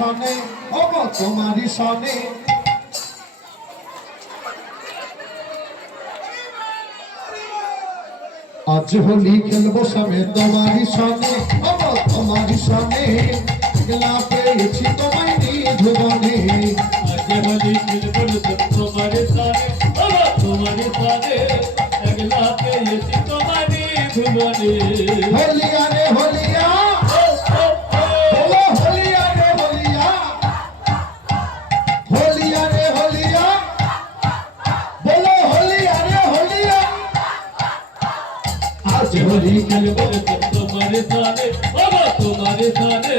সনে হব তোমারই সনে আজ হোলি খেলবো সবে তোমারই সনে হব তোমারই সনে একলা পেয়েছি তোমায় নিয়ে ভুবনে আজ হোলি খেলবো তোমারই সনে হব তোমারই সনে একলা পেয়েছি তোমারই ভুবনে হোলিয়া রে হোলিয়া होली खेलबो तुम्हारे साने बाबा तुम्हारे साने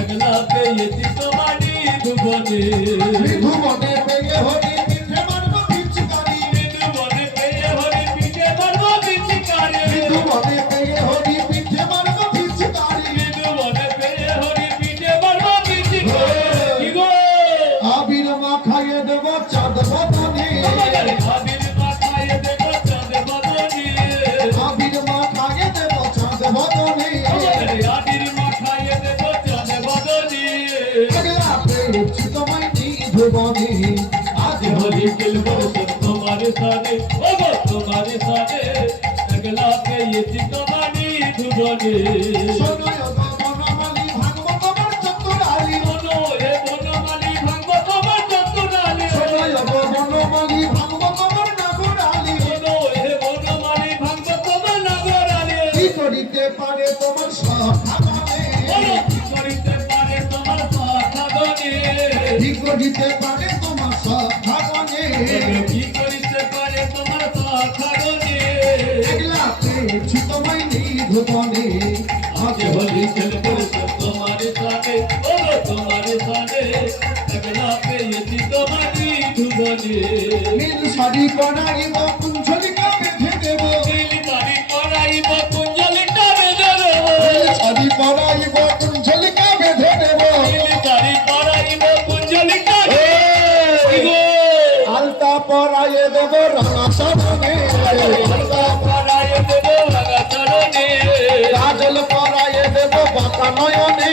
अगला पे ये तुम्हारी भुवने भुवने पे ये होली पीछे मरबो पिचकारी भुवने पे ये होली पीछे मरबो पिचकारी भुवने पे ये होली पीछे मरबो पिचकारी भुवने पे ये होली पीछे मरबो पिचकारी गो आबिर मा खाए देबो चाँद बदने आबिर मा खाए देबो चाँद बदने आबिर मा खाए देबो चाँद बदने आबिर मा खाए देबो चाँद बदने अगला पेच तुम्हारी नी भुवने आज होली खेलबो तुम्हारे साने ओगो तुम्हारे साने अगला पे ये तुम्हारी भुवने सोनो यो बनमाली भागवत তোমার চতুরালি सोनो हे बनमाली भागवत তোমার চতুরালি সোনো यो बनमाली भागवत তোমার নাগরালি सोनो हे बनमाली भागवत তোমার নাগরালি কি করিতে পারে তোমার সাধনে বলো কি করিতে পারে তোমার সাধনে কি করিতে পারে তোমার সাধনে কি করিতে পারে তোমার সাধনে একলা পেয়েছি তোমায় নিধনে आज होली खेलबो तुम्हारे साने ओगो तुम्हारे साने अगला पे ये तुम्हारी भुवने নীল শাড়ি পরাইব কুঞ্জলিকা বেঁধে দেব নীল শাড়ি পরাইব কুঞ্জলিকা বেঁধে দেব নীল শাড়ি পরাইব কুঞ্জলিকা বেঁধে দেব নীল শাড়ি পরাইব কুঞ্জলিকা বেঁধে আলতা পরাইয়ে দেব রাঙা চরণে আলতা পরাইয়ে দেব রাঙা চরণে কাজল পরাইয়ে দেব বাঁকা নয়নে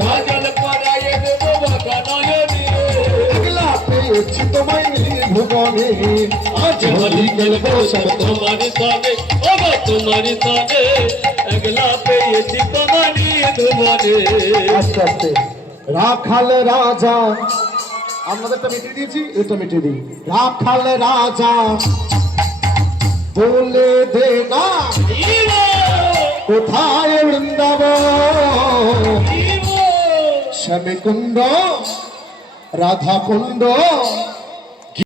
কাজল পরাইয়ে দেব বাঁকা নয়নে একলা পেয়েছি তোমায় ভুবনে আজ হোলি খেলবো সব तुम्हारे साने ओगो तुम्हारे साने अगला पे ये तुम्हारी भुवने আস্তে আস্তে রাখাল রাজা আপনাদেরটা মিটিয়ে দিয়েছি এটা মিটিয়ে দিই রাখাল রাজা বলে দে না ইবো কোথায় বৃন্দাবন ইবো শ্যামকুণ্ড রাধা কুণ্ড